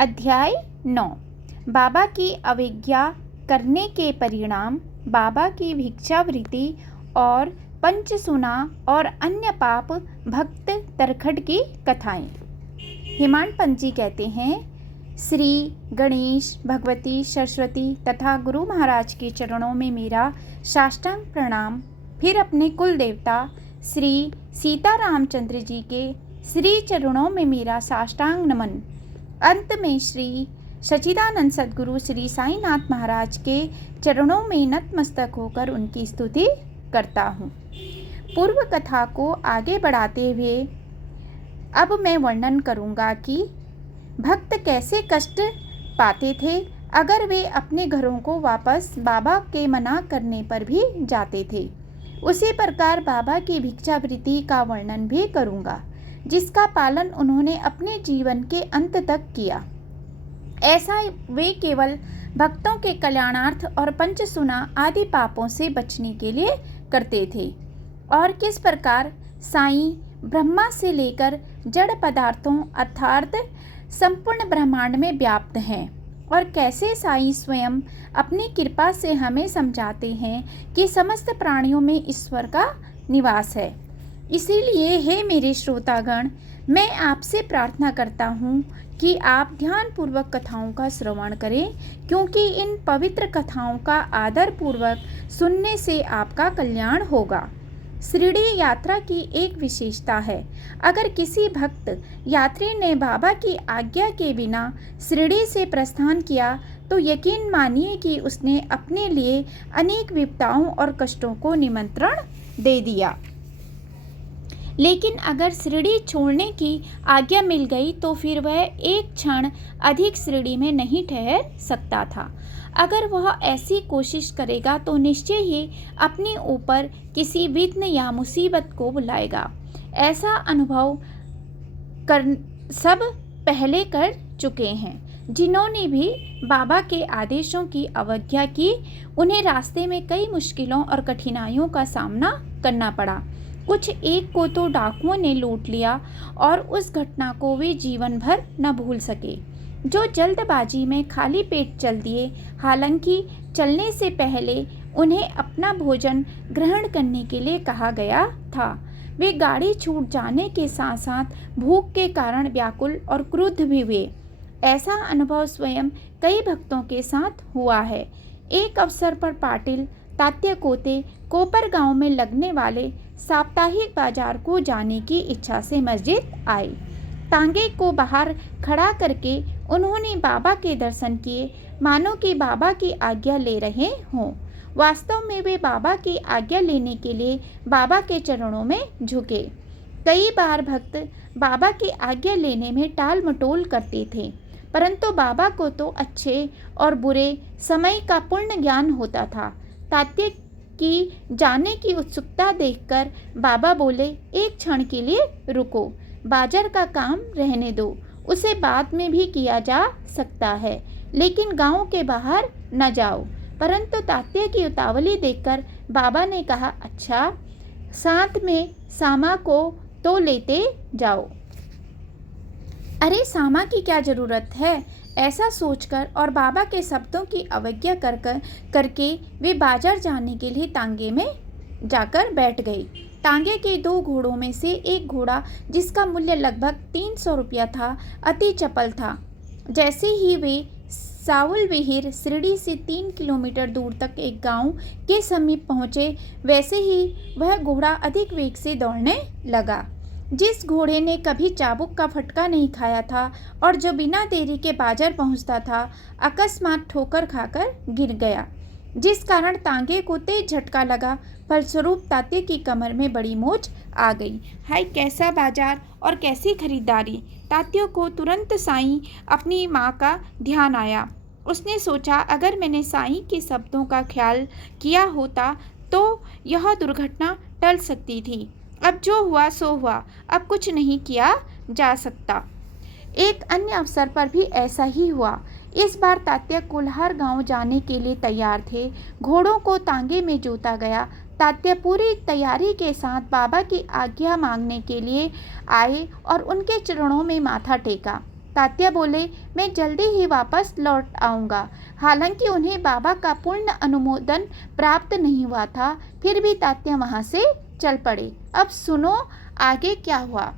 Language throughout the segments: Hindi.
अध्याय 9। बाबा की अवज्ञा करने के परिणाम, बाबा की भिक्षावृत्ति और पंचसूना और अन्य पाप भक्त तरखट की कथाएं। हेमांड पंत जी कहते हैं, श्री गणेश, भगवती, सरस्वती तथा गुरु महाराज के चरणों में मेरा साष्टांग प्रणाम। फिर अपने कुल देवता श्री सीता रामचंद्र जी के श्री चरणों में मेरा साष्टांग नमन। अंत में श्री सच्चिदानंद सद्गुरु श्री साईनाथ महाराज के चरणों में नतमस्तक होकर उनकी स्तुति करता हूँ। पूर्व कथा को आगे बढ़ाते हुए अब मैं वर्णन करूँगा कि भक्त कैसे कष्ट पाते थे अगर वे अपने घरों को वापस बाबा के मना करने पर भी जाते थे। उसी प्रकार बाबा की भिक्षावृत्ति का वर्णन भी करूँगा, जिसका पालन उन्होंने अपने जीवन के अंत तक किया। ऐसा वे केवल भक्तों के कल्याणार्थ और पंचसूना आदि पापों से बचने के लिए करते थे। और किस प्रकार साईं ब्रह्मा से लेकर जड़ पदार्थों अर्थात संपूर्ण ब्रह्मांड में व्याप्त हैं, और कैसे साईं स्वयं अपनी कृपा से हमें समझाते हैं कि समस्त प्राणियों में ईश्वर का निवास है। इसीलिए हे मेरे श्रोतागण, मैं आपसे प्रार्थना करता हूँ कि आप ध्यानपूर्वक कथाओं का श्रवण करें, क्योंकि इन पवित्र कथाओं का आदर पूर्वक सुनने से आपका कल्याण होगा। शिरडी यात्रा की एक विशेषता है। अगर किसी भक्त यात्री ने बाबा की आज्ञा के बिना शिरडी से प्रस्थान किया तो यकीन मानिए कि उसने अपने लिए अनेक विपदाओं और कष्टों को निमंत्रण दे दिया। लेकिन अगर शिरडी छोड़ने की आज्ञा मिल गई तो फिर वह एक क्षण अधिक शिरडी में नहीं ठहर सकता था। अगर वह ऐसी कोशिश करेगा तो निश्चय ही अपने ऊपर किसी विघ्न या मुसीबत को बुलाएगा। ऐसा अनुभव सब पहले कर चुके हैं। जिन्होंने भी बाबा के आदेशों की अवज्ञा की, उन्हें रास्ते में कई मुश्किलों और कठिनाइयों का सामना करना पड़ा। कुछ एक को तो डाकुओं ने लूट लिया और उस घटना को वे जीवन भर न भूल सके। जो जल्दबाजी में खाली पेट चल दिए, हालांकि चलने से पहले उन्हें अपना भोजन ग्रहण करने के लिए कहा गया था। वे गाड़ी छूट जाने के साथ साथ भूख के कारण व्याकुल और क्रुद्ध भी हुए। ऐसा अनुभव स्वयं कई भक्तों के साथ हुआ है। एक अवसर पर पाटिल तात्या कोते कोपर गांव में लगने वाले साप्ताहिक बाजार को जाने की इच्छा से मस्जिद आए। तांगे को बाहर खड़ा करके उन्होंने बाबा के दर्शन किए, मानो कि बाबा की आज्ञा ले रहे हों। वास्तव में वे बाबा की आज्ञा लेने के लिए बाबा के चरणों में झुके। कई बार भक्त बाबा की आज्ञा लेने में टाल मटोल करते थे, परंतु बाबा को तो अच्छे और बुरे समय का पूर्ण ज्ञान होता था। तात्या की जाने की उत्सुकता देखकर बाबा बोले, एक क्षण के लिए रुको, बाजार का काम रहने दो, उसे बाद में भी किया जा सकता है, लेकिन गांव के बाहर न जाओ। परंतु तात्या की उतावली देखकर बाबा ने कहा, अच्छा, साथ में सामा को तो लेते जाओ। अरे सामा की क्या ज़रूरत है? ऐसा सोचकर और बाबा के शब्दों की अवज्ञा करके वे बाजार जाने के लिए तांगे में जाकर बैठ गए। तांगे के दो घोड़ों में से एक घोड़ा, जिसका मूल्य लगभग 300 रुपया था, अति चपल था। जैसे ही वे साउल विहीर शिरडी से 3 किलोमीटर दूर तक एक गांव के समीप पहुंचे, वैसे ही वह घोड़ा अधिक वेग से दौड़ने लगा। जिस घोड़े ने कभी चाबुक का फटका नहीं खाया था और जो बिना देरी के बाजार पहुंचता था, अकस्मात ठोकर खाकर गिर गया, जिस कारण तांगे को तेज झटका लगा। फलस्वरूप तात्या की कमर में बड़ी मोच आ गई। हाय, कैसा बाजार और कैसी खरीदारी! तात्या को तुरंत साईं अपनी माँ का ध्यान आया। उसने सोचा, अगर मैंने साईं के शब्दों का ख्याल किया होता तो यह दुर्घटना टल सकती थी। अब जो हुआ सो हुआ, अब कुछ नहीं किया जा सकता। एक अन्य अवसर पर भी ऐसा ही हुआ। इस बार तात्या कुल्हार गांव जाने के लिए तैयार थे। घोड़ों को तांगे में जोता गया। तात्या पूरी तैयारी के साथ बाबा की आज्ञा मांगने के लिए आए और उनके चरणों में माथा टेका। तात्या बोले, मैं जल्दी ही वापस लौट आऊँगा। हालांकि उन्हें बाबा का पूर्ण अनुमोदन प्राप्त नहीं हुआ था, फिर भी तात्या वहाँ से चल पड़े। अब सुनो आगे क्या हुआ।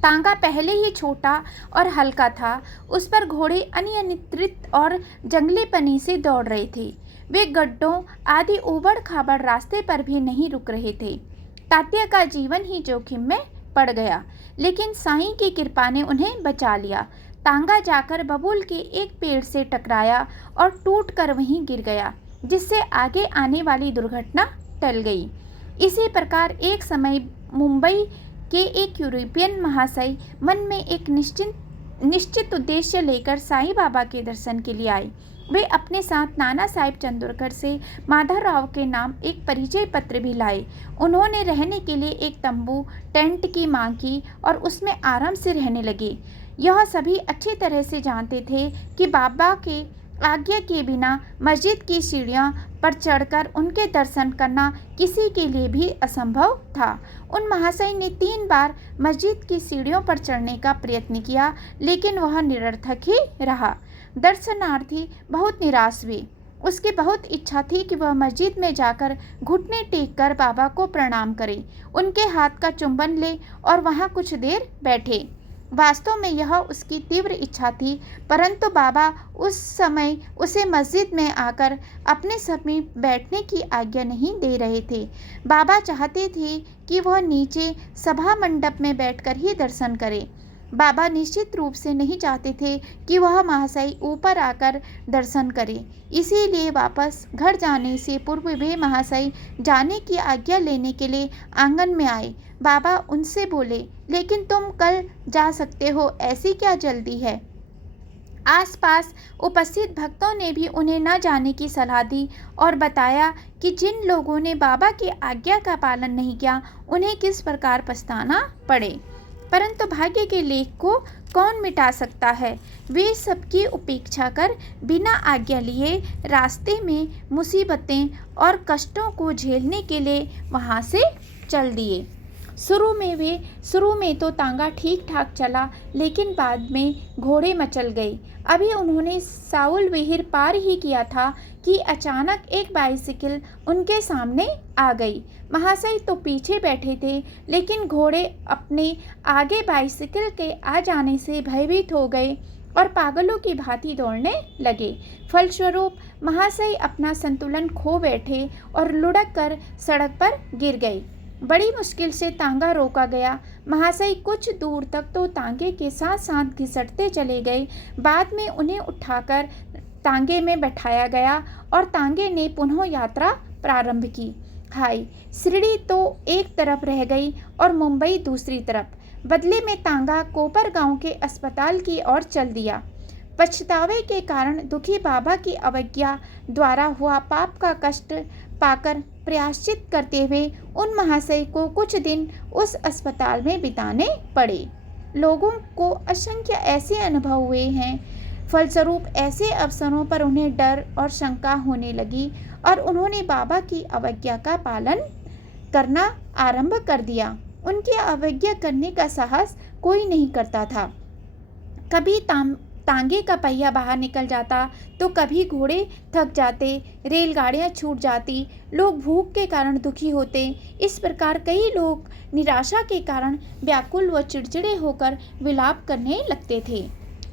तांगा पहले ही छोटा और हल्का था। उस पर घोड़े अनियंत्रित और जंगलीपनी से दौड़ रहे थे। वे गड्ढों आदि ऊबड़ खाबड़ रास्ते पर भी नहीं रुक रहे थे। तात्या का जीवन ही जोखिम में पड़ गया, लेकिन साईं की कृपा ने उन्हें बचा लिया। तांगा जाकर बबूल के एक पेड़ से टकराया और टूटकर वहीं गिर गया, जिससे आगे आने वाली दुर्घटना टल गई। इसी प्रकार एक समय मुंबई के एक यूरोपियन महाशय मन में एक निश्चित उद्देश्य लेकर साईं बाबा के दर्शन के लिए आए। वे अपने साथ नाना साहेब चंदोरकर से माधवराव के नाम एक परिचय पत्र भी लाए। उन्होंने रहने के लिए एक तंबू टेंट की मांग की और उसमें आराम से रहने लगे। यह सभी अच्छी तरह से जानते थे कि बाबा के आज्ञा के बिना मस्जिद की सीढ़ियों पर चढ़कर उनके दर्शन करना किसी के लिए भी असंभव था। उन महाशय ने 3 बार मस्जिद की सीढ़ियों पर चढ़ने का प्रयत्न किया, लेकिन वह निरर्थक ही रहा। दर्शनार्थी बहुत निराश हुए। उसकी बहुत इच्छा थी कि वह मस्जिद में जाकर घुटने टेक कर बाबा को प्रणाम करे, उनके हाथ का चुंबन ले और वहाँ कुछ देर बैठे। वास्तव में यह उसकी तीव्र इच्छा थी, परंतु बाबा उस समय उसे मस्जिद में आकर अपने समीप बैठने की आज्ञा नहीं दे रहे थे। बाबा चाहते थे कि वह नीचे सभा मंडप में बैठकर ही दर्शन करे। बाबा निश्चित रूप से नहीं चाहते थे कि वह महाशय ऊपर आकर दर्शन करे। इसीलिए वापस घर जाने से पूर्व वे महाशय जाने की आज्ञा लेने के लिए आंगन में आए। बाबा उनसे बोले, लेकिन तुम कल जा सकते हो, ऐसी क्या जल्दी है? आसपास उपस्थित भक्तों ने भी उन्हें न जाने की सलाह दी और बताया कि जिन लोगों ने बाबा की आज्ञा का पालन नहीं किया, उन्हें किस प्रकार पछताना पड़े। परंतु भाग्य के लेख को कौन मिटा सकता है? वे सबकी उपेक्षा कर बिना आज्ञा लिए रास्ते में मुसीबतें और कष्टों को झेलने के लिए वहाँ से चल दिए। शुरू में तो तांगा ठीक ठाक चला, लेकिन बाद में घोड़े मचल गए। अभी उन्होंने साउल विहिर पार ही किया था कि अचानक एक बाइसिकल उनके सामने आ गई। महाशय तो पीछे बैठे थे, लेकिन घोड़े अपने आगे बाइसिकल के आ जाने से भयभीत हो गए और पागलों की भांति दौड़ने लगे। फलस्वरूप महाशय अपना संतुलन खो बैठे और लुढ़क कर सड़क पर गिर गए। बड़ी मुश्किल से तांगा रोका गया। महाशय कुछ दूर तक तो तांगे के साथ साथ घिसटते चले गए। बाद में उन्हें उठाकर तांगे में बैठाया गया और तांगे ने पुनः यात्रा प्रारंभ की। हाय, शिरडी तो एक तरफ रह गई और मुंबई दूसरी तरफ। बदले में तांगा कोपरगांव के अस्पताल की ओर चल दिया। पछतावे के कारण दुखी बाबा की अवज्ञा द्वारा हुआ पाप का कष्ट पाकर प्रायश्चित करते हुए उन महाशय को कुछ दिन उस अस्पताल में बिताने पड़े। लोगों को असंख्य ऐसे अनुभव हुए हैं। फलस्वरूप ऐसे अवसरों पर उन्हें डर और शंका होने लगी और उन्होंने बाबा की अवज्ञा का पालन करना आरंभ कर दिया। उनकी अवज्ञा करने का साहस कोई नहीं करता था। कभी तांगे का पहिया बाहर निकल जाता तो कभी घोड़े थक जाते, रेलगाड़ियां छूट जाती, लोग भूख के कारण दुखी होते। इस प्रकार कई लोग निराशा के कारण व्याकुल व चिड़चिड़े होकर विलाप करने लगते थे।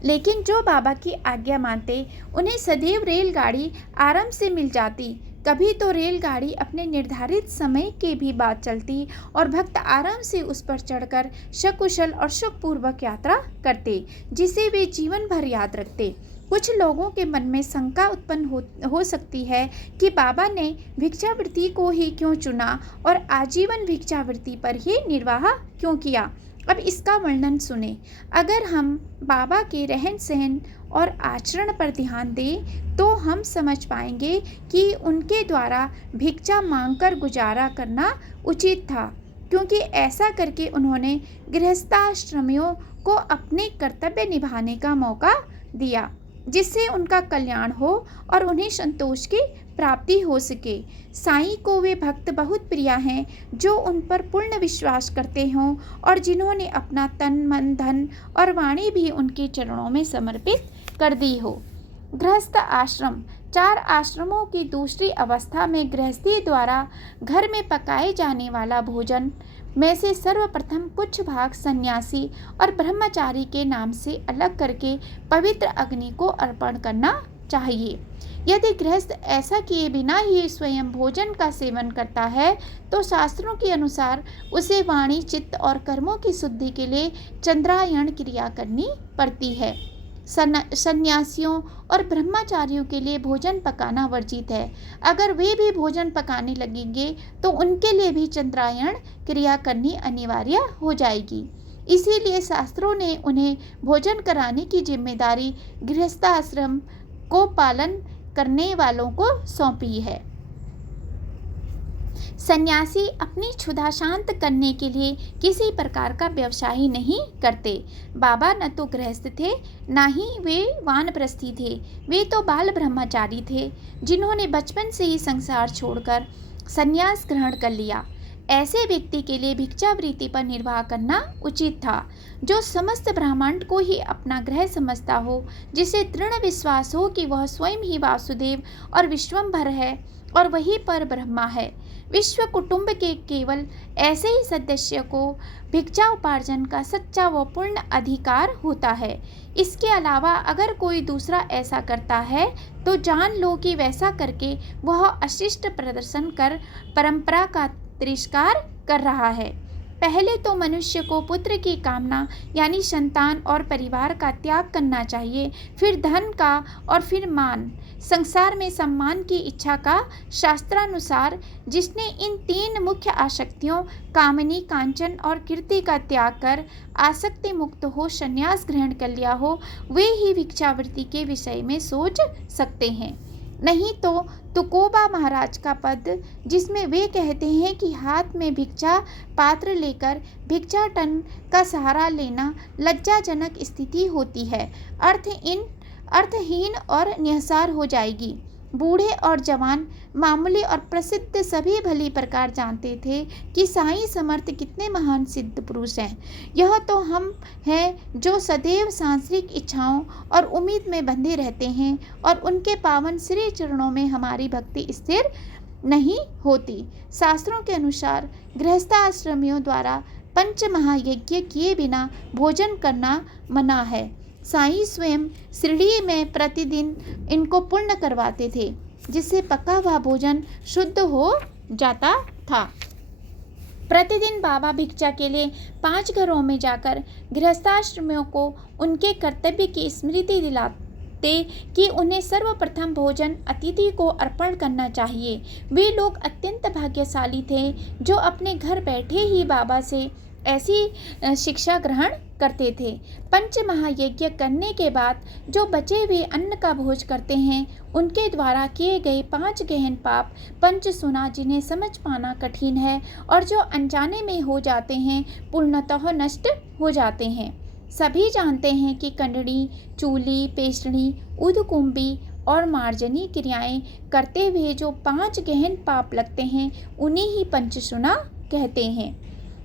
लेकिन जो बाबा की आज्ञा मानते, उन्हें सदैव रेलगाड़ी आराम से मिल जाती। कभी तो रेलगाड़ी अपने निर्धारित समय के भी बाद चलती और भक्त आराम से उस पर चढ़कर सकुशल और सुखपूर्वक यात्रा करते, जिसे वे जीवन भर याद रखते। कुछ लोगों के मन में शंका उत्पन्न हो सकती है कि बाबा ने भिक्षावृत्ति को ही क्यों चुना और आजीवन भिक्षावृत्ति पर ही निर्वाह क्यों किया। अब इसका वर्णन सुने। अगर हम बाबा के रहन सहन और आचरण पर ध्यान दें तो हम समझ पाएंगे कि उनके द्वारा भिक्षा मांगकर गुजारा करना उचित था, क्योंकि ऐसा करके उन्होंने गृहस्थाश्रमियों को अपने कर्तव्य निभाने का मौका दिया। जिससे उनका कल्याण हो और उन्हें संतोष की प्राप्ति हो सके। साईं को वे भक्त बहुत प्रिय हैं जो उन पर पूर्ण विश्वास करते हों और जिन्होंने अपना तन मन धन और वाणी भी उनके चरणों में समर्पित कर दी हो। गृहस्थ आश्रम। 4 आश्रमों की दूसरी अवस्था में गृहस्थी द्वारा घर में पकाए जाने वाला भोजन में से सर्वप्रथम कुछ भाग सन्यासी और ब्रह्मचारी के नाम से अलग करके पवित्र अग्नि को अर्पण करना चाहिए। यदि गृहस्थ ऐसा किए बिना ही स्वयं भोजन का सेवन करता है तो शास्त्रों के अनुसार उसे वाणी चित्त और कर्मों की शुद्धि के लिए चंद्रायण क्रिया करनी पड़ती है। सन्यासियों और ब्रह्मचारियों के लिए भोजन पकाना वर्जित है। अगर वे भी भोजन पकाने लगेंगे तो उनके लिए भी चंद्रायण क्रिया करनी अनिवार्य हो जाएगी। इसीलिए शास्त्रों ने उन्हें भोजन कराने की जिम्मेदारी गृहस्थाश्रम को पालन करने वालों को सौंपी है। सन्यासी अपनी क्षुधा शांत करने के लिए किसी प्रकार का व्यवसाय नहीं करते। बाबा न तो गृहस्थ थे न ही वे वानप्रस्थी थे, वे तो बाल ब्रह्मचारी थे जिन्होंने बचपन से ही संसार छोड़कर संन्यास ग्रहण कर लिया। ऐसे व्यक्ति के लिए भिक्षावृत्ति पर निर्वाह करना उचित था, जो समस्त ब्रह्मांड को ही अपना गृह समझता हो, जिसे दृढ़ विश्वास हो कि वह स्वयं ही वासुदेव और विश्वम्भर है और वही पर ब्रह्मा है। विश्व कुटुंब के केवल ऐसे ही सदस्य को भिक्षा उपार्जन का सच्चा व पूर्ण अधिकार होता है। इसके अलावा अगर कोई दूसरा ऐसा करता है तो जान लो कि वैसा करके वह अशिष्ट प्रदर्शन कर परंपरा का तिरस्कार कर रहा है। पहले तो मनुष्य को पुत्र की कामना यानी संतान और परिवार का त्याग करना चाहिए, फिर धन का और फिर मान। संसार में सम्मान की इच्छा का शास्त्रानुसार जिसने इन 3 मुख्य आसक्तियों कामनी, कांचन और कीर्ति का त्याग कर आसक्ति मुक्त हो संन्यास ग्रहण कर लिया हो, वे ही भिक्षावृत्ति के विषय में सोच सकते हैं। नहीं तो तुकोबा महाराज का पद, जिसमें वे कहते हैं कि हाथ में भिक्षा पात्र लेकर भिक्षाटन का सहारा लेना लज्जाजनक स्थिति होती है, अर्थहीन और निहसार हो जाएगी। बूढ़े और जवान, मामूली और प्रसिद्ध सभी भली प्रकार जानते थे कि साईं समर्थ कितने महान सिद्ध पुरुष हैं। यह तो हम हैं जो सदैव सांसारिक इच्छाओं और उम्मीद में बंधे रहते हैं और उनके पावन श्री चरणों में हमारी भक्ति स्थिर नहीं होती। शास्त्रों के अनुसार गृहस्थाश्रमियों द्वारा 5 महायज्ञ किए बिना भोजन करना मना है। साईं स्वयं शिरडी में प्रतिदिन इनको पूर्ण करवाते थे, जिससे पका हुआ भोजन शुद्ध हो जाता था। प्रतिदिन बाबा भिक्षा के लिए 5 घरों में जाकर गृहस्थाश्रमियों को उनके कर्तव्य की स्मृति दिलाते कि उन्हें सर्वप्रथम भोजन अतिथि को अर्पण करना चाहिए। वे लोग अत्यंत भाग्यशाली थे जो अपने घर बैठे ही बाबा से ऐसी शिक्षा ग्रहण करते थे। 5 महायज्ञ करने के बाद जो बचे हुए अन्न का भोज करते हैं, उनके द्वारा किए गए 5 गहन पाप पंच सुना, जिन्हें समझ पाना कठिन है और जो अनजाने में हो जाते हैं, पूर्णतः नष्ट हो जाते हैं। सभी जानते हैं कि कंडड़ी, चूली, पेषणी, उदकुंभी और मार्जनी क्रियाएं करते हुए जो 5 गहन पाप लगते हैं, उन्हें ही पंचसुना कहते हैं।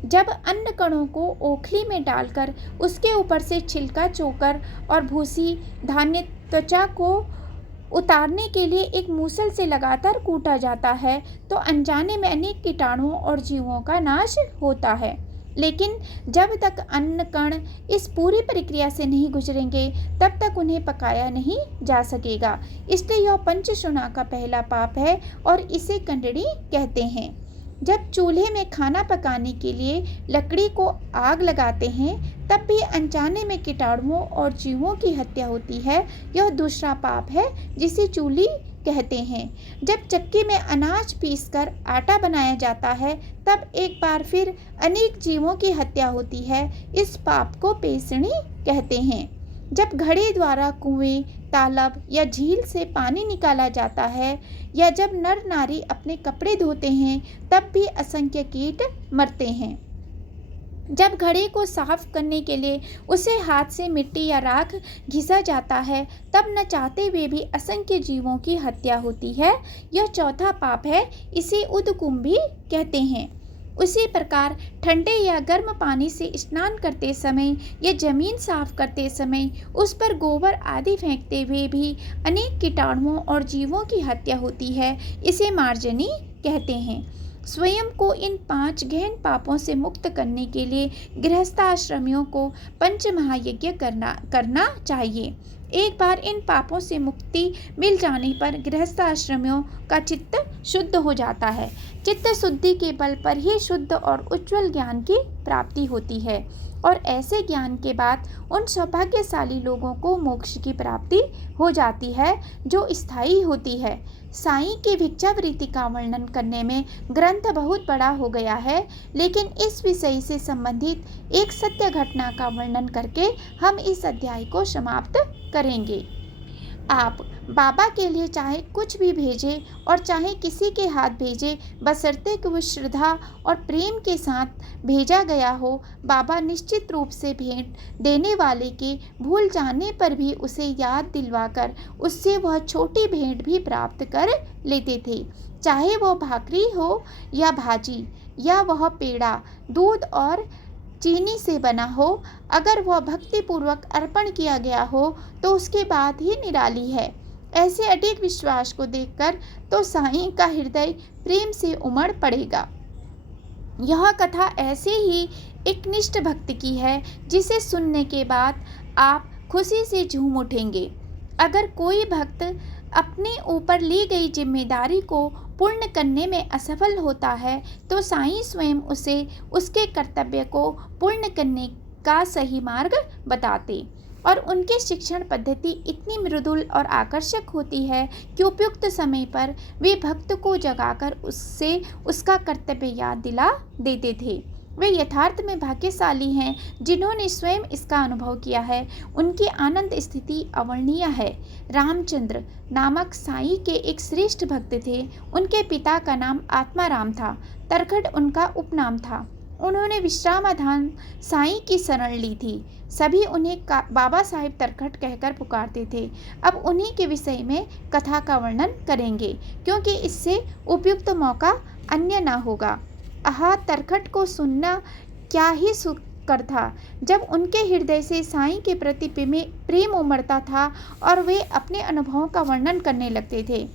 जब अन्न कणों को ओखली में डालकर उसके ऊपर से छिलका, चोकर और भूसी धान्य त्वचा को उतारने के लिए एक मूसल से लगातार कूटा जाता है, तो अनजाने में अनेक कीटाणुओं और जीवों का नाश होता है। लेकिन जब तक अन्न कण इस पूरी प्रक्रिया से नहीं गुजरेंगे, तब तक उन्हें पकाया नहीं जा सकेगा। इसलिए यह पंचसुना का पहला पाप है और इसे कंडड़ी कहते हैं। जब चूल्हे में खाना पकाने के लिए लकड़ी को आग लगाते हैं, तब भी अनजाने में कीटाणुओं और जीवों की हत्या होती है। यह दूसरा पाप है जिसे चूली कहते हैं। जब चक्की में अनाज पीसकर आटा बनाया जाता है, तब एक बार फिर अनेक जीवों की हत्या होती है। इस पाप को पेषणी कहते हैं। जब घड़े द्वारा कुएं, तालाब या झील से पानी निकाला जाता है, या जब नर नारी अपने कपड़े धोते हैं, तब भी असंख्य कीट मरते हैं। जब घड़े को साफ करने के लिए उसे हाथ से मिट्टी या राख घिसा जाता है, तब न चाहते हुए भी असंख्य जीवों की हत्या होती है। यह चौथा पाप है, इसे उदकुम भी कहते हैं। उसी प्रकार ठंडे या गर्म पानी से स्नान करते समय या जमीन साफ करते समय उस पर गोबर आदि फेंकते हुए भी अनेक कीटाणुओं और जीवों की हत्या होती है। इसे मार्जनी कहते हैं। स्वयं को इन 5 गहन पापों से मुक्त करने के लिए गृहस्थाश्रमियों को पंच महायज्ञ करना चाहिए। एक बार इन पापों से मुक्ति मिल जाने पर गृहस्थाश्रमियों का चित्त शुद्ध हो जाता है। चित्त शुद्धि के बल पर ही शुद्ध और उज्ज्वल ज्ञान की प्राप्ति होती है और ऐसे ज्ञान के बाद उन सौभाग्यशाली लोगों को मोक्ष की प्राप्ति हो जाती है जो स्थायी होती है। साईं की भिक्षावृत्ति का वर्णन करने में ग्रंथ बहुत बड़ा हो गया है, लेकिन इस विषय से संबंधित एक सत्य घटना का वर्णन करके हम इस अध्याय को समाप्त करेंगे। आप बाबा के लिए चाहे कुछ भी भेजें और चाहे किसी के हाथ भेजें, बशर्ते कि वो श्रद्धा और प्रेम के साथ भेजा गया हो, बाबा निश्चित रूप से भेंट देने वाले के भूल जाने पर भी उसे याद दिलवाकर उससे वह छोटी भेंट भी प्राप्त कर लेते थे। चाहे वह भाकरी हो या भाजी या वह पेड़ा दूध और चीनी से बना हो, अगर वह भक्तिपूर्वक अर्पण किया गया हो तो उसके बाद ही निराली है। ऐसे अडिग विश्वास को देखकर तो साईं का हृदय प्रेम से उमड़ पड़ेगा। यह कथा ऐसे ही एक निष्ठ भक्त की है जिसे सुनने के बाद आप खुशी से झूम उठेंगे। अगर कोई भक्त अपने ऊपर ली गई जिम्मेदारी को पूर्ण करने में असफल होता है तो साईं स्वयं उसे उसके कर्तव्य को पूर्ण करने का सही मार्ग बताते और उनकी शिक्षण पद्धति इतनी मृदुल और आकर्षक होती है कि उपयुक्त समय पर वे भक्त को जगाकर उससे उसका कर्तव्य याद दिला देते थे। वे यथार्थ में भाग्यशाली हैं जिन्होंने स्वयं इसका अनुभव किया है। उनकी आनंद स्थिति अवर्णनीय है। रामचंद्र नामक साईं के एक श्रेष्ठ भक्त थे। उनके पिता का नाम आत्माराम था। तरखट उनका उपनाम था। उन्होंने विश्रामाधान साईं की शरण ली थी। सभी उन्हें बाबा साहेब तरखट कहकर पुकारते थे। अब उन्हीं के विषय में कथा का वर्णन करेंगे, क्योंकि इससे उपयुक्त मौका अन्य न होगा। आहा, तरखट को सुनना क्या ही सुखकर था जब उनके हृदय से साईं के प्रति प्रेम उमड़ता था और वे अपने अनुभवों का वर्णन करने लगते थे।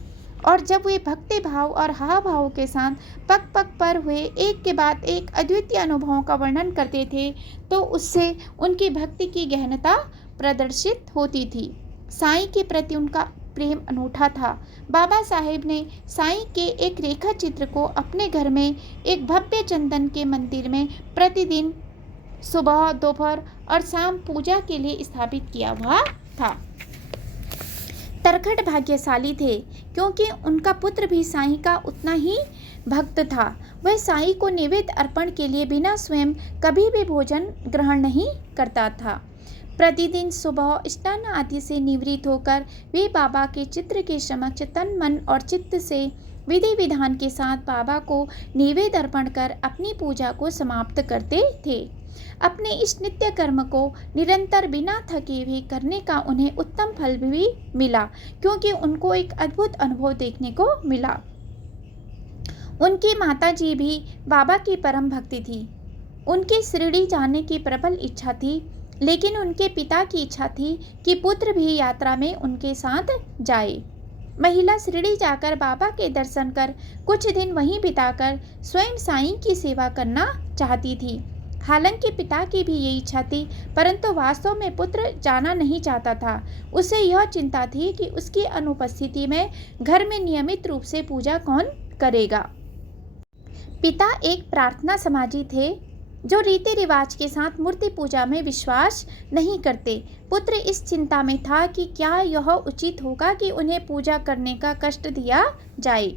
और जब वे भक्ति भाव और हाव भाव के साथ पग पग पर हुए एक के बाद एक अद्वितीय अनुभवों का वर्णन करते थे तो उससे उनकी भक्ति की गहनता प्रदर्शित होती थी। साईं के प्रति उनका प्रेम अनूठा था। बाबा साहेब ने साईं के एक रेखा चित्र को अपने घर में एक भव्य चंदन के मंदिर में प्रतिदिन सुबह, दोपहर और शाम पूजा के लिए स्थापित किया हुआ था। तरखट भाग्यशाली थे क्योंकि उनका पुत्र भी साईं का उतना ही भक्त था। वह साईं को नैवेद्य अर्पण के लिए बिना स्वयं कभी भी भोजन ग्रहण नहीं करता था। प्रतिदिन सुबह स्नान आदि से निवृत्त होकर वे बाबा के चित्र के समक्ष तन मन और चित्त से विधि विधान के साथ बाबा को नैवेद्य अर्पण कर अपनी पूजा को समाप्त करते थे। अपने इस नित्य कर्म को निरंतर बिना थके हुए करने का उन्हें उत्तम फल भी मिला, क्योंकि उनको एक अद्भुत अनुभव देखने को मिला। उनकी माताजी भी बाबा की परम भक्ति थी। उनकी शिरडी जाने की प्रबल इच्छा थी, लेकिन उनके पिता की इच्छा थी कि पुत्र भी यात्रा में उनके साथ जाए। महिला शिरडी जाकर बाबा के दर्शन कर कुछ दिन वहीं बिताकर स्वयं साईं की सेवा करना चाहती थी। हालांकि पिता की भी यही इच्छा थी, परंतु वास्तव में पुत्र जाना नहीं चाहता था। उसे यह चिंता थी कि उसकी अनुपस्थिति में घर में नियमित रूप से पूजा कौन करेगा। पिता एक प्रार्थना समाजी थे जो रीति रिवाज के साथ मूर्ति पूजा में विश्वास नहीं करते। पुत्र इस चिंता में था कि क्या यह उचित होगा कि उन्हें पूजा करने का कष्ट दिया जाए,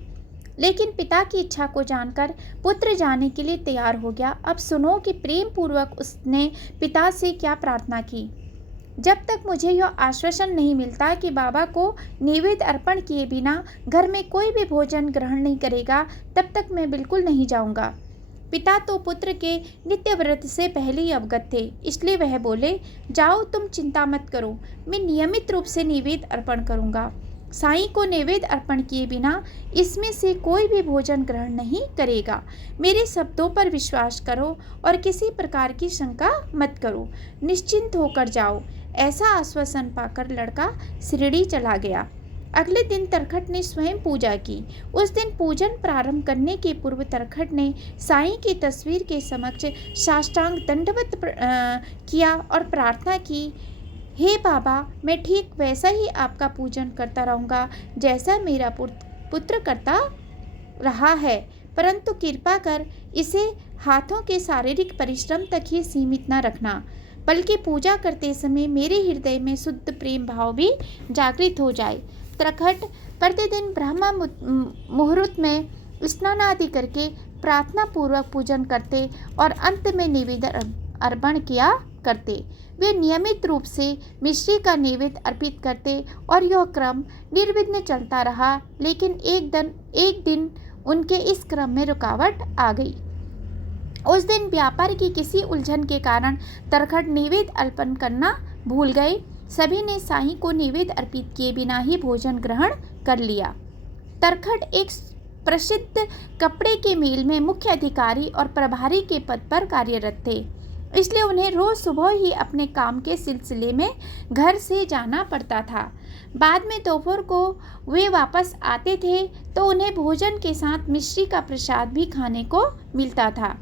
लेकिन पिता की इच्छा को जानकर पुत्र जाने के लिए तैयार हो गया। अब सुनो कि प्रेम पूर्वक उसने पिता से क्या प्रार्थना की। जब तक मुझे यह आश्वासन नहीं मिलता कि बाबा को नैवेद्य अर्पण किए बिना घर में कोई भी भोजन ग्रहण नहीं करेगा, तब तक मैं बिल्कुल नहीं जाऊंगा। पिता तो पुत्र के नित्य व्रत से पहले ही अवगत थे, इसलिए वह बोले, जाओ तुम चिंता मत करो, मैं नियमित रूप से नैवेद्य अर्पण करूँगा। साईं को नैवेद्य अर्पण किए बिना इसमें से कोई भी भोजन ग्रहण नहीं करेगा। मेरे शब्दों पर विश्वास करो और किसी प्रकार की शंका मत करो, निश्चिंत होकर जाओ। ऐसा आश्वासन पाकर लड़का शिरडी चला गया। अगले दिन तरखट ने स्वयं पूजा की। उस दिन पूजन प्रारंभ करने के पूर्व तरखट ने साईं की तस्वीर के समक्ष साष्टांग दंडवत किया और प्रार्थना की, हे बाबा, मैं ठीक वैसा ही आपका पूजन करता रहूँगा जैसा मेरा पुत्र करता रहा है, परंतु कृपा कर इसे हाथों के शारीरिक परिश्रम तक ही सीमित न रखना, बल्कि पूजा करते समय मेरे हृदय में शुद्ध प्रेम भाव भी जागृत हो जाए। तरखट प्रतिदिन ब्रह्म मुहूर्त में स्नान आदि करके प्रार्थना पूर्वक पूजन करते और अंत में नैवेद्य अर्पण किया करते। वे नियमित रूप से मिश्री का नैवेद्य अर्पित करते और यह क्रम निर्विघ्न चलता रहा, लेकिन एक दिन उनके इस क्रम में रुकावट आ गई। उस दिन व्यापार की किसी उलझन के कारण तरखट नैवेद्य अर्पण करना भूल गए। सभी ने साईं को नैवेद्य अर्पित किए बिना ही भोजन ग्रहण कर लिया। तरखट एक प्रसिद्ध कपड़े के मिल में मुख्य अधिकारी और प्रभारी के पद पर कार्यरत थे, इसलिए उन्हें रोज सुबह ही अपने काम के सिलसिले में घर से जाना पड़ता था। बाद में दोपहर को वे वापस आते थे तो उन्हें भोजन के साथ मिश्री का प्रसाद भी खाने को मिलता था,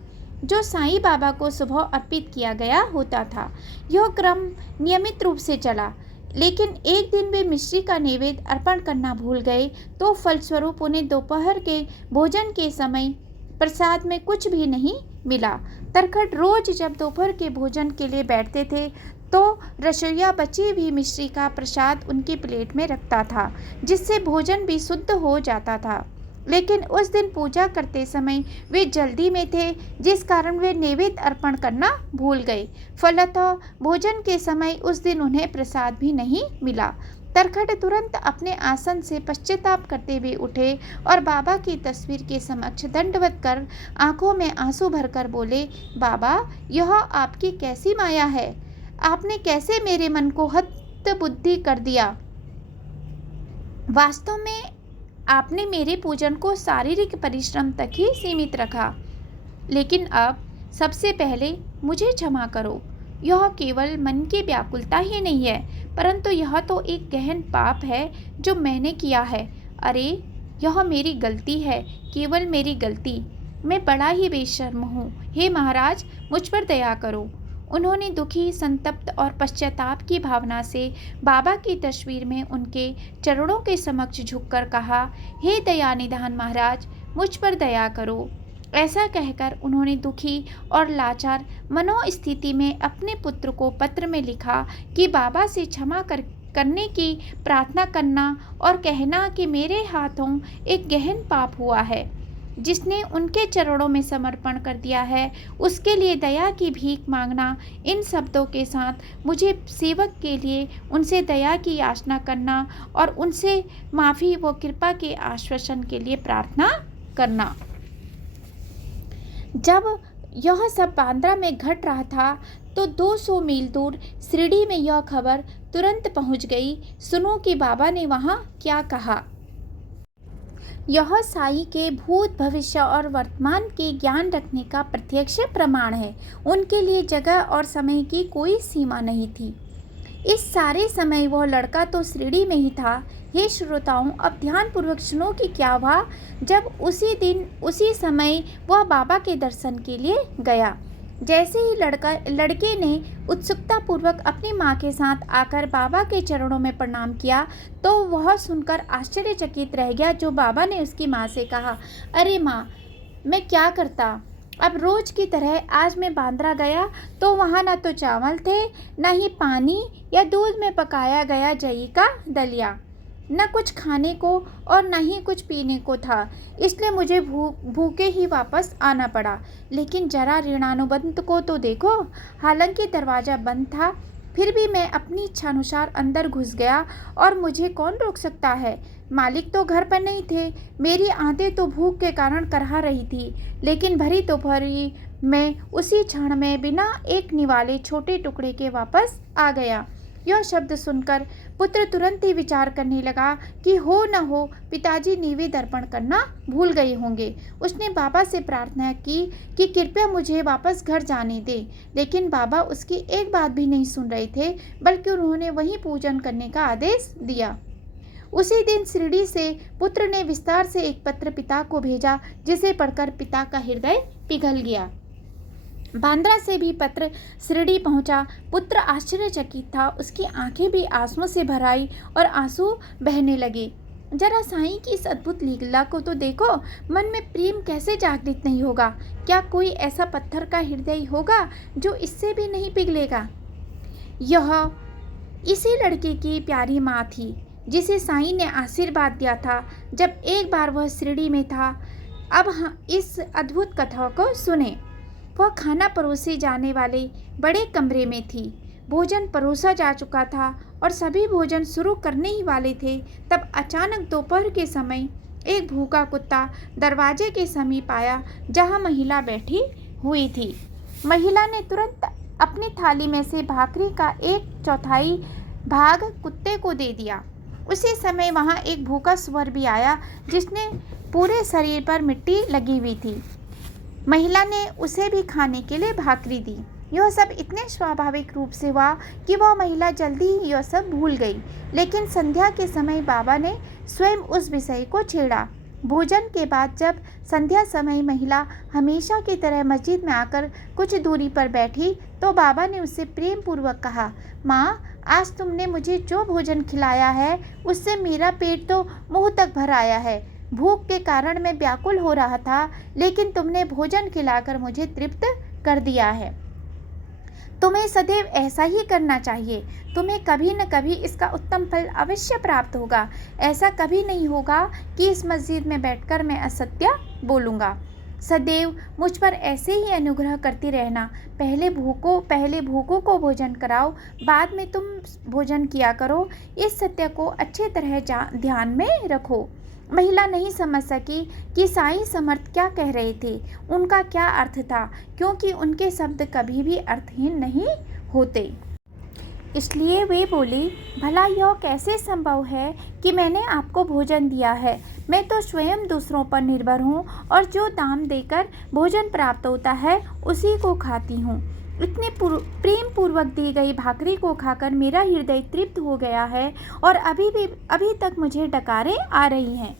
जो साईं बाबा को सुबह अर्पित किया गया होता था। यह क्रम नियमित रूप से चला, लेकिन एक दिन वे मिश्री का नैवेद्य अर्पण करना भूल गए, तो फलस्वरूप उन्हें दोपहर के भोजन के समय प्रसाद में कुछ भी नहीं मिला। तरखट रोज जब दोपहर के भोजन के लिए बैठते थे तो रसोइया बची हुई मिश्री का प्रसाद उनकी प्लेट में रखता था, जिससे भोजन भी शुद्ध हो जाता था। लेकिन उस दिन पूजा करते समय वे जल्दी में थे, जिस कारण वे नैवेद्य अर्पण करना भूल गए। फलतः भोजन के समय उस दिन उन्हें प्रसाद भी नहीं मिला। तरखट तुरंत अपने आसन से पश्चाताप करते हुए उठे और बाबा की तस्वीर के समक्ष दंडवत कर आंखों में आंसू भरकर बोले, बाबा, यह आपकी कैसी माया है? आपने कैसे मेरे मन को हत बुद्धि कर दिया? वास्तव में आपने मेरे पूजन को शारीरिक परिश्रम तक ही सीमित रखा, लेकिन अब सबसे पहले मुझे क्षमा करो। यह केवल मन की व्याकुलता ही नहीं है, परंतु यह तो एक गहन पाप है जो मैंने किया है। अरे, यह मेरी गलती है, केवल मेरी गलती। मैं बड़ा ही बेशर्म हूँ। हे महाराज, मुझ पर दया करो। उन्होंने दुखी, संतप्त और पश्चाताप की भावना से बाबा की तस्वीर में उनके चरणों के समक्ष झुककर कहा, हे दयानिधान महाराज, मुझ पर दया करो। ऐसा कहकर उन्होंने दुखी और लाचार मनोस्थिति में अपने पुत्र को पत्र में लिखा कि बाबा से क्षमा करने की प्रार्थना करना और कहना कि मेरे हाथों एक गहन पाप हुआ है, जिसने उनके चरणों में समर्पण कर दिया है, उसके लिए दया की भीख मांगना। इन शब्दों के साथ मुझे सेवक के लिए उनसे दया की याचना करना और उनसे माफ़ी व कृपा के आश्वासन के लिए प्रार्थना करना। जब यह सब बांद्रा में घट रहा था तो 200 मील दूर शिरडी में यह खबर तुरंत पहुंच गई। सुनो कि बाबा ने वहां क्या कहा। यह साईं के भूत, भविष्य और वर्तमान के ज्ञान रखने का प्रत्यक्ष प्रमाण है। उनके लिए जगह और समय की कोई सीमा नहीं थी। इस सारे समय वह लड़का तो शिरडी में ही था। हे श्रोताओं, अब ध्यानपूर्वक सुनो कि क्या हुआ। जब उसी दिन उसी समय वह बाबा के दर्शन के लिए गया। जैसे ही लड़के ने उत्सुकता पूर्वक अपनी माँ के साथ आकर बाबा के चरणों में प्रणाम किया तो वह सुनकर आश्चर्यचकित रह गया। जो बाबा ने उसकी माँ से कहा, अरे माँ, मैं क्या करता। अब रोज की तरह आज मैं बांद्रा गया तो वहाँ न तो चावल थे, न ही पानी या दूध में पकाया गया जई का दलिया, न कुछ खाने को और न ही कुछ पीने को था। इसलिए मुझे भूखे ही वापस आना पड़ा। लेकिन जरा ऋणानुबंध को तो देखो। हालांकि दरवाज़ा बंद था, फिर भी मैं अपनी इच्छानुसार अंदर घुस गया और मुझे कौन रोक सकता है। मालिक तो घर पर नहीं थे। मेरी आंतें तो भूख के कारण करहा रही थी, लेकिन भरी दोपहरी में उसी क्षण में बिना एक निवाले छोटे टुकड़े के वापस आ गया। यह शब्द सुनकर पुत्र तुरंत ही विचार करने लगा कि हो न हो पिताजी नैवेद्य अर्पण करना भूल गए होंगे। उसने बाबा से प्रार्थना की कि कृपया मुझे वापस घर जाने दे, लेकिन बाबा उसकी एक बात भी नहीं सुन रहे थे, बल्कि उन्होंने वहीं पूजन करने का आदेश दिया। उसी दिन शिरडी से पुत्र ने विस्तार से एक पत्र पिता को भेजा, जिसे पढ़कर पिता का हृदय पिघल गया। बांद्रा से भी पत्र शिरडी पहुंचा। पुत्र आश्चर्यचकित था। उसकी आंखें भी आंसुओं से भर आई और आंसू बहने लगे। जरा साईं की इस अद्भुत लीला को तो देखो, मन में प्रेम कैसे जागृत नहीं होगा। क्या कोई ऐसा पत्थर का हृदय होगा जो इससे भी नहीं पिघलेगा। यह इसी लड़के की प्यारी माँ थी, जिसे साईं ने आशीर्वाद दिया था जब एक बार वह शिरडी में था। अब इस अद्भुत कथा को सुने। वह खाना परोसे जाने वाले बड़े कमरे में थी। भोजन परोसा जा चुका था और सभी भोजन शुरू करने ही वाले थे। तब अचानक दोपहर के समय एक भूखा कुत्ता दरवाजे के समीप आया, जहां महिला बैठी हुई थी। महिला ने तुरंत अपनी थाली में से भाकरी का 1/4 भाग कुत्ते को दे दिया। उसी समय वहां एक भूखा सुअर भी आया, जिसने पूरे शरीर पर मिट्टी लगी हुई थी। महिला ने उसे भी खाने के लिए भाकरी दी। यह सब इतने स्वाभाविक रूप से हुआ कि वह महिला जल्दी ही यह सब भूल गई। लेकिन संध्या के समय बाबा ने स्वयं उस विषय को छेड़ा। भोजन के बाद जब संध्या समय महिला हमेशा की तरह मस्जिद में आकर कुछ दूरी पर बैठी, तो बाबा ने उससे प्रेम पूर्वक कहा, माँ, आज तुमने मुझे जो भोजन खिलाया है उससे मेरा पेट तो मुँह तक भर आया है। भूख के कारण मैं व्याकुल हो रहा था, लेकिन तुमने भोजन खिलाकर मुझे तृप्त कर दिया है। तुम्हें सदैव ऐसा ही करना चाहिए। तुम्हें कभी न कभी इसका उत्तम फल अवश्य प्राप्त होगा। ऐसा कभी नहीं होगा कि इस मस्जिद में बैठकर मैं असत्य बोलूँगा। सदैव मुझ पर ऐसे ही अनुग्रह करती रहना। पहले भूखों को भोजन कराओ, बाद में तुम भोजन किया करो। इस सत्य को अच्छे तरह ध्यान में रखो। महिला नहीं समझ सकी कि साईं समर्थ क्या कह रहे थे, उनका क्या अर्थ था, क्योंकि उनके शब्द कभी भी अर्थहीन नहीं होते। इसलिए वे बोली, भला यह कैसे संभव है कि मैंने आपको भोजन दिया है। मैं तो स्वयं दूसरों पर निर्भर हूँ और जो दाम देकर भोजन प्राप्त होता है उसी को खाती हूँ। इतने प्रेम पूर्वक दी गई भाकरी को खाकर मेरा हृदय तृप्त हो गया है और अभी तक मुझे डकारें आ रही हैं।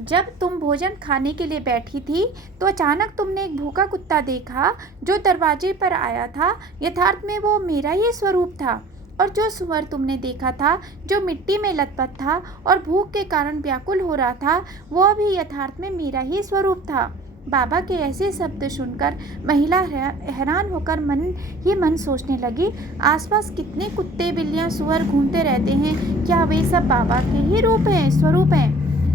जब तुम भोजन खाने के लिए बैठी थी तो अचानक तुमने एक भूखा कुत्ता देखा जो दरवाजे पर आया था। यथार्थ में वो मेरा ही स्वरूप था। और जो सुअर तुमने देखा था, जो मिट्टी में लथपथ था और भूख के कारण व्याकुल हो रहा था, वह भी यथार्थ में मेरा ही स्वरूप था। बाबा के ऐसे शब्द सुनकर महिला हैरान होकर मन ही मन सोचने लगी, आसपास कितने कुत्ते, बिल्लियां, सुअर घूमते रहते हैं। क्या वे सब बाबा के ही स्वरूप हैं?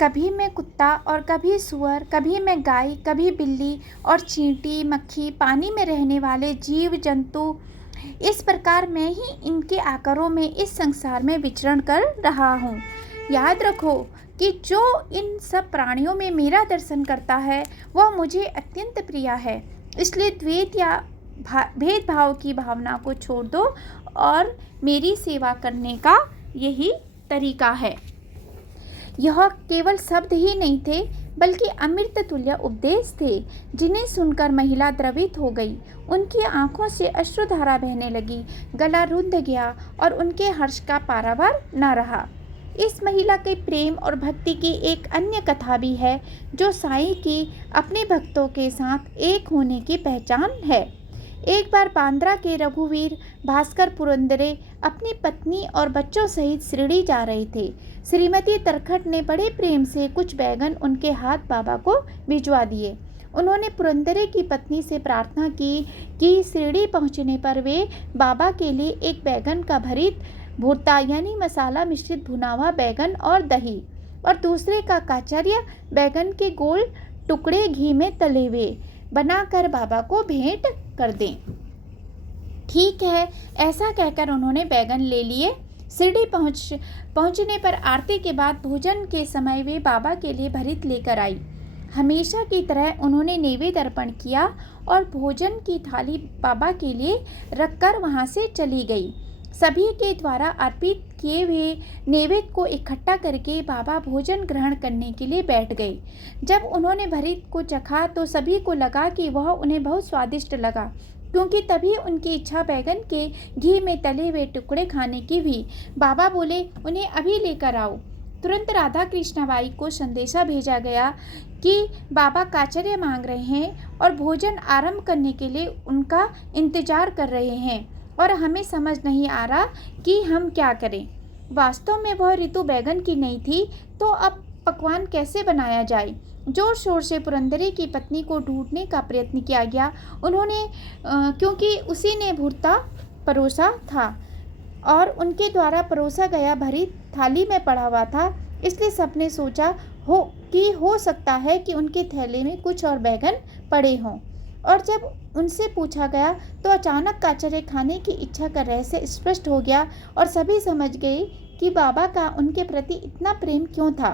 कभी मैं कुत्ता और कभी सुअर, कभी मैं गाय, कभी बिल्ली और चींटी, मक्खी, पानी में रहने वाले जीव जंतु, इस प्रकार मैं ही इनके आकारों में इस संसार में विचरण कर रहा हूँ। याद रखो कि जो इन सब प्राणियों में मेरा दर्शन करता है वह मुझे अत्यंत प्रिय है। इसलिए द्वैत या भेदभाव की भावना को छोड़ दो और मेरी सेवा करने का यही तरीका है। यह केवल शब्द ही नहीं थे, बल्कि अमृत तुल्य उपदेश थे, जिन्हें सुनकर महिला द्रवित हो गई। उनकी आंखों से अश्रुधारा बहने लगी, गला रुंध गया और उनके हर्ष का पारावार न रहा। इस महिला के प्रेम और भक्ति की एक अन्य कथा भी है, जो साईं की अपने भक्तों के साथ एक होने की पहचान है। एक बार बांद्रा के रघुवीर भास्कर पुरंदरे अपनी पत्नी और बच्चों सहित शिरडी जा रहे थे। श्रीमती तरखट ने बड़े प्रेम से कुछ बैगन उनके हाथ बाबा को भिजवा दिए। उन्होंने पुरंदरे की पत्नी से प्रार्थना की कि शिरडी पहुंचने पर वे बाबा के लिए एक बैगन का भरित भुर्ता यानी मसाला मिश्रित भुना हुआ बैगन और दही, और दूसरे का काचर्य बैगन के गोल टुकड़े घी में तले हुए बनाकर बाबा को भेंट कर दें। ठीक है, ऐसा कहकर उन्होंने बैगन ले लिए। शिरडी पहुंचने पर आरती के बाद भोजन के समय वे बाबा के लिए भरित लेकर आई। हमेशा की तरह उन्होंने नैवेद्य अर्पण किया और भोजन की थाली बाबा के लिए रखकर वहां से चली गई। सभी के द्वारा अर्पित किए हुए नैवेद्य को इकट्ठा करके बाबा भोजन ग्रहण करने के लिए बैठ गए। जब उन्होंने भरित को चखा तो सभी को लगा कि वह उन्हें बहुत स्वादिष्ट लगा, क्योंकि तभी उनकी इच्छा बैगन के घी में तले हुए टुकड़े खाने की हुई। बाबा बोले, उन्हें अभी लेकर आओ। तुरंत राधा कृष्णाबाई को संदेशा भेजा गया कि बाबा काचर्य मांग रहे हैं और भोजन आरंभ करने के लिए उनका इंतजार कर रहे हैं और हमें समझ नहीं आ रहा कि हम क्या करें। वास्तव में वह ऋतु बैगन की नहीं थी, तो अब पकवान कैसे बनाया जाए। जोर शोर से पुरंदरी की पत्नी को ढूंढने का प्रयत्न किया गया। उन्होंने क्योंकि उसी ने भुर्ता परोसा था और उनके द्वारा परोसा गया भरी थाली में पड़ा हुआ था, इसलिए सबने सोचा हो सकता है कि उनके थैले में कुछ और बैगन पड़े हों। और जब उनसे पूछा गया तो अचानक काचरे खाने की इच्छा का रहस्य स्पष्ट हो गया और सभी समझ गए कि बाबा का उनके प्रति इतना प्रेम क्यों था।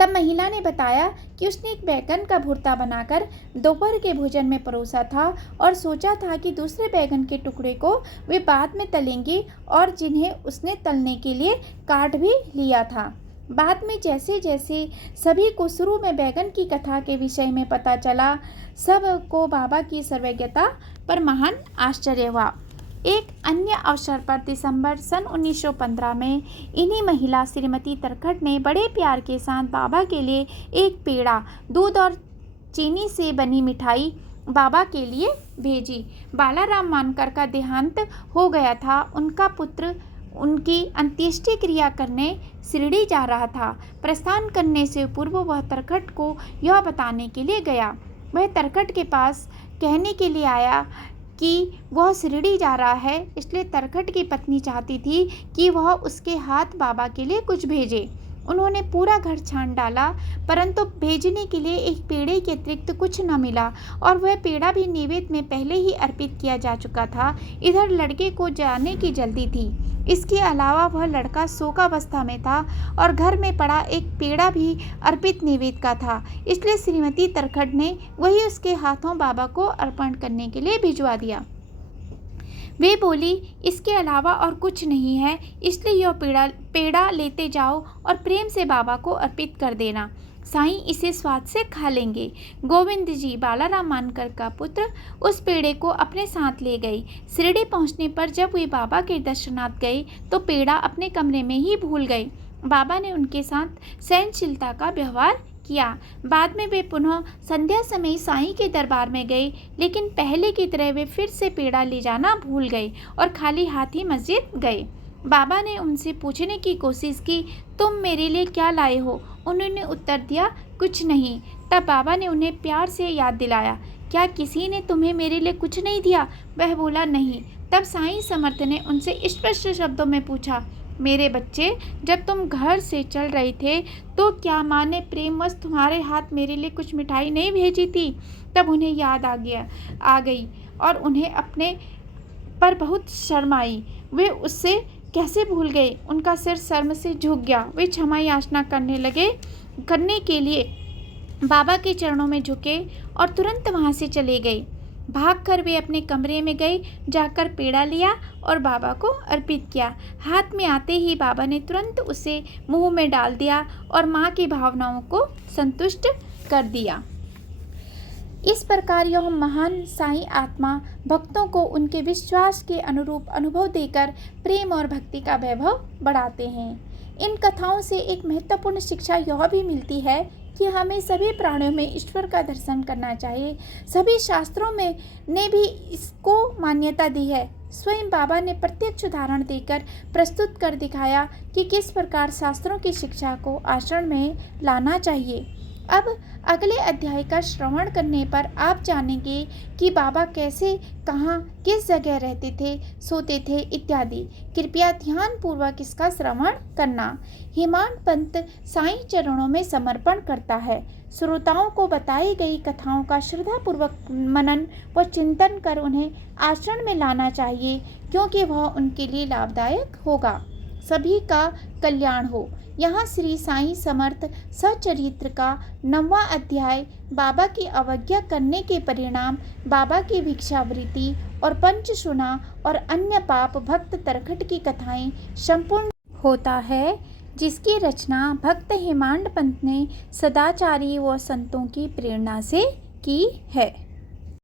तब महिला ने बताया कि उसने एक बैगन का भुर्ता बनाकर दोपहर के भोजन में परोसा था और सोचा था कि दूसरे बैगन के टुकड़े को वे बाद में तलेंगे, और जिन्हें उसने तलने के लिए काट भी लिया था। बाद में जैसे जैसे सभी को शुरू में बैगन की कथा के विषय में पता चला, सबको बाबा की सर्वज्ञता पर महान आश्चर्य हुआ। एक अन्य अवसर पर दिसंबर सन 1915 में इन्हीं महिला श्रीमती तरखट ने बड़े प्यार के साथ बाबा के लिए एक पेड़ा, दूध और चीनी से बनी मिठाई बाबा के लिए भेजी। बालाराम मानकर का देहांत हो गया था। उनका पुत्र उनकी अंत्येष्टि क्रिया करने शिरडी जा रहा था। प्रस्थान करने से पूर्व वह तरखट को यह बताने के लिए गया। वह तरखट के पास कहने के लिए आया कि वह शिरडी जा रहा है, इसलिए तरखट की पत्नी चाहती थी कि वह उसके हाथ बाबा के लिए कुछ भेजे। उन्होंने पूरा घर छान डाला, परंतु भेजने के लिए एक पेड़े के अतिरिक्त कुछ न मिला, और वह पेड़ा भी नैवेद्य में पहले ही अर्पित किया जा चुका था। इधर लड़के को जाने की जल्दी थी। इसके अलावा वह लड़का शोकावस्था में था और घर में पड़ा एक पेड़ा भी अर्पित नैवेद्य का था, इसलिए श्रीमती तरखट ने वही उसके हाथों बाबा को अर्पण करने के लिए भिजवा दिया। वे बोली, इसके अलावा और कुछ नहीं है, इसलिए यह पेड़ा लेते जाओ और प्रेम से बाबा को अर्पित कर देना। साईं इसे स्वाद से खा लेंगे। गोविंद जी, बालाराम मानकर का पुत्र, उस पेड़े को अपने साथ ले गई। शिरडी पहुंचने पर जब वे बाबा के दर्शनार्थ गए तो पेड़ा अपने कमरे में ही भूल गए। बाबा ने उनके साथ सहनशीलता का व्यवहार किया। बाद में वे पुनः संध्या समय साईं के दरबार में गए, लेकिन पहले की तरह वे फिर से पेड़ा ले जाना भूल गए और खाली हाथ ही मस्जिद गए। बाबा ने उनसे पूछने की कोशिश की, तुम मेरे लिए क्या लाए हो? उन्होंने उत्तर दिया, कुछ नहीं। तब बाबा ने उन्हें प्यार से याद दिलाया, क्या किसी ने तुम्हें मेरे लिए कुछ नहीं दिया? वह बोला, नहीं। तब साईं समर्थ ने उनसे स्पष्ट शब्दों में पूछा, मेरे बच्चे, जब तुम घर से चल रहे थे तो क्या माँ ने प्रेमवश तुम्हारे हाथ मेरे लिए कुछ मिठाई नहीं भेजी थी? तब उन्हें याद आ गई और उन्हें अपने पर बहुत शर्म आई। वे उससे कैसे भूल गए? उनका सिर शर्म से झुक गया। वे क्षमा याचना करने के लिए बाबा के चरणों में झुके और तुरंत वहाँ से चले गए। भागकर वे अपने कमरे में गए, जाकर पेड़ा लिया और बाबा को अर्पित किया। हाथ में आते ही बाबा ने तुरंत उसे मुंह में डाल दिया और माँ की भावनाओं को संतुष्ट कर दिया। इस प्रकार यह महान साईं आत्मा भक्तों को उनके विश्वास के अनुरूप अनुभव देकर प्रेम और भक्ति का वैभव बढ़ाते हैं। इन कथाओं से एक महत्वपूर्ण शिक्षा यह भी मिलती है कि हमें सभी प्राणियों में ईश्वर का दर्शन करना चाहिए। सभी शास्त्रों में ने भी इसको मान्यता दी है। स्वयं बाबा ने प्रत्यक्ष उदाहरण देकर प्रस्तुत कर दिखाया कि किस प्रकार शास्त्रों की शिक्षा को आचरण में लाना चाहिए। अब अगले अध्याय का श्रवण करने पर आप जानेंगे कि बाबा कैसे, कहाँ, किस जगह रहते थे, सोते थे इत्यादि। कृपया ध्यानपूर्वक इसका श्रवण करना। हेमांत पंत साईं चरणों में समर्पण करता है। श्रोताओं को बताई गई कथाओं का श्रद्धापूर्वक मनन व चिंतन कर उन्हें आचरण में लाना चाहिए, क्योंकि वह उनके लिए लाभदायक होगा। सभी का कल्याण हो। यहाँ श्री साईं समर्थ सच्चरित्र का 9वां अध्याय बाबा की अवज्ञा करने के परिणाम, बाबा की भिक्षावृत्ति और पंचशुना और अन्य पाप भक्त तरखट की कथाएं संपूर्ण होता है, जिसकी रचना भक्त हेमांत पंत ने सदाचारी व संतों की प्रेरणा से की है।